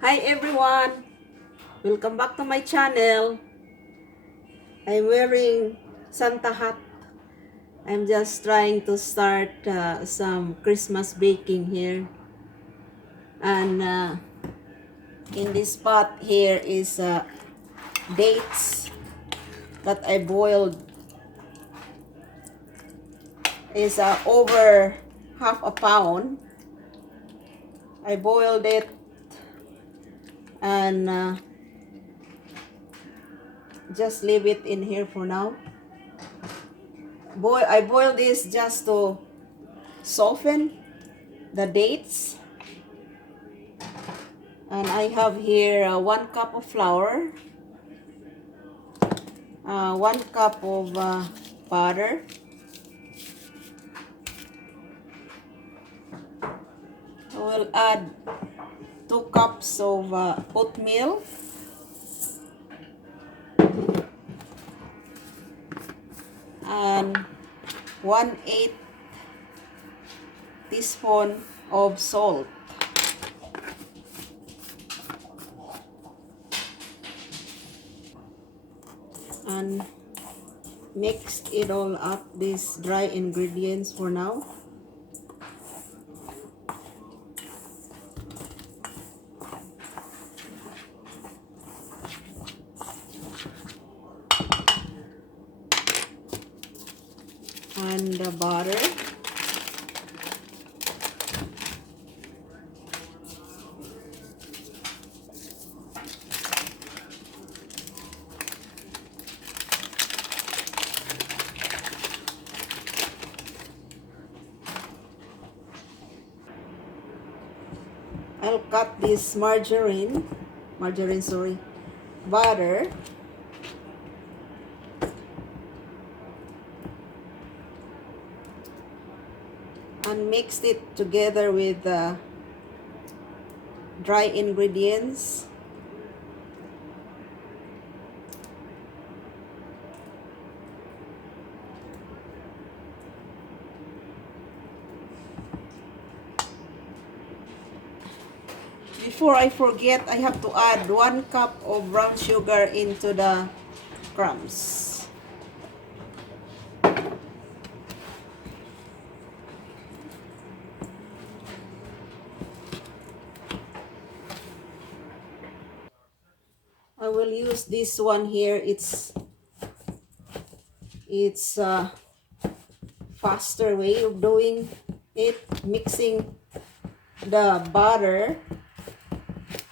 Hi everyone! Welcome back to my channel. I'm wearing Santa hat. I'm just trying to start some Christmas baking here. And in this pot here is dates that I boiled. Is over half a pound. I boiled it and just leave it in here for now. I boiled this just to soften the dates. And I have here 1 cup of flour, 1 cup of butter, I will add 2 cups of oatmeal, and 1/8 teaspoon of salt. And mix it all up, these dry ingredients for now. And the butter. I'll cut this butter, and mix it together with the dry ingredients. Before I forget, I have to add 1 cup of brown sugar into the crumbs. I will use this one here. It's a faster way of doing it, mixing the butter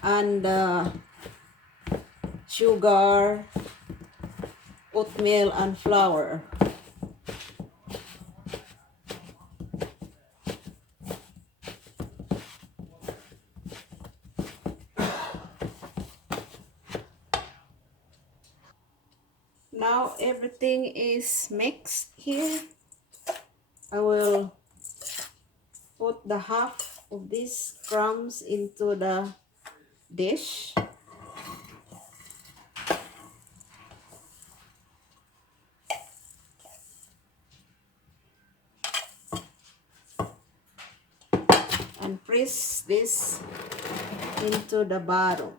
and the sugar, oatmeal, and flour. Now everything is mixed here. I will put the half of these crumbs into the dish. And press this into the bottom.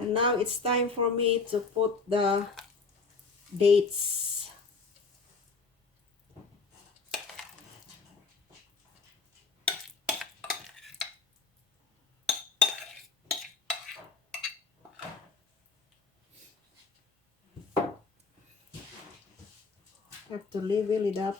And now it's time for me to put the dates. Have to level it up.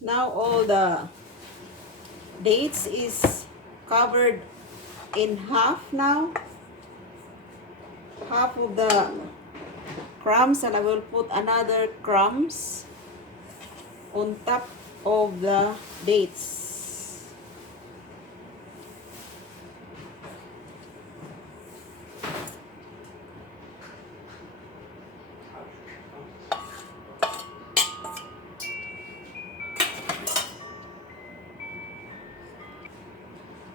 Now all the dates is covered in half now. Half of the crumbs, and I will put another crumbs. on top of the dates.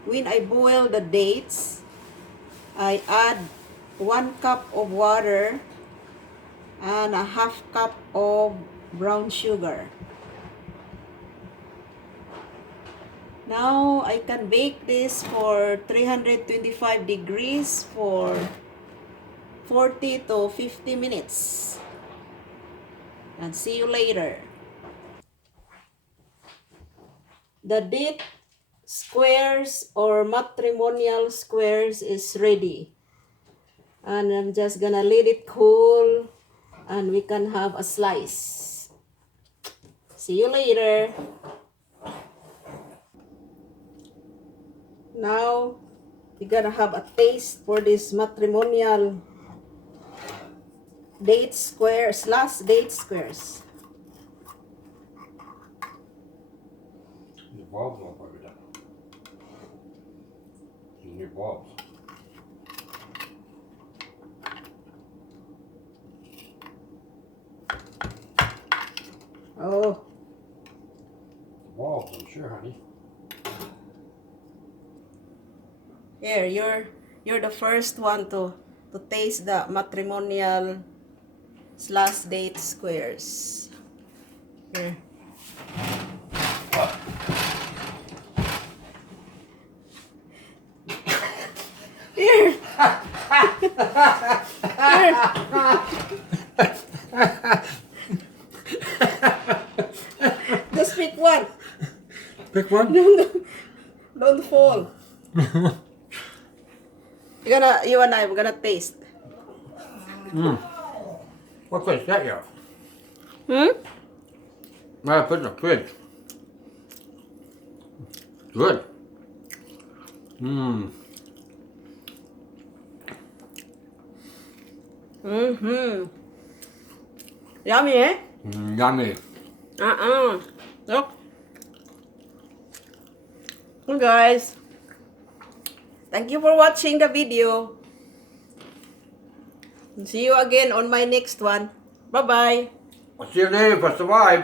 When I boil the dates, I add 1 cup of water and a half cup of brown sugar. Now, I can bake this for 325 degrees for 40 to 50 minutes. And see you later. The date squares or matrimonial squares is ready. And I'm just gonna let it cool and we can have a slice. See you later. Now, we gotta have a taste for this matrimonial date squares, last date squares. The bulbs look like that. New bulbs. Oh, Bulbs, I'm sure, honey. here, you're the first one to taste the matrimonial last date squares. Here. Here. Just pick one. Pick one. Don't fall. You and I, we're gonna taste. What place is that you? Hmm? I put in the fridge. Good. Mm-hmm. Yummy, eh? Yummy. Look. Well, guys. Thank you for watching the video. See you again on my next one. Bye-bye. I'll see you later if I survive.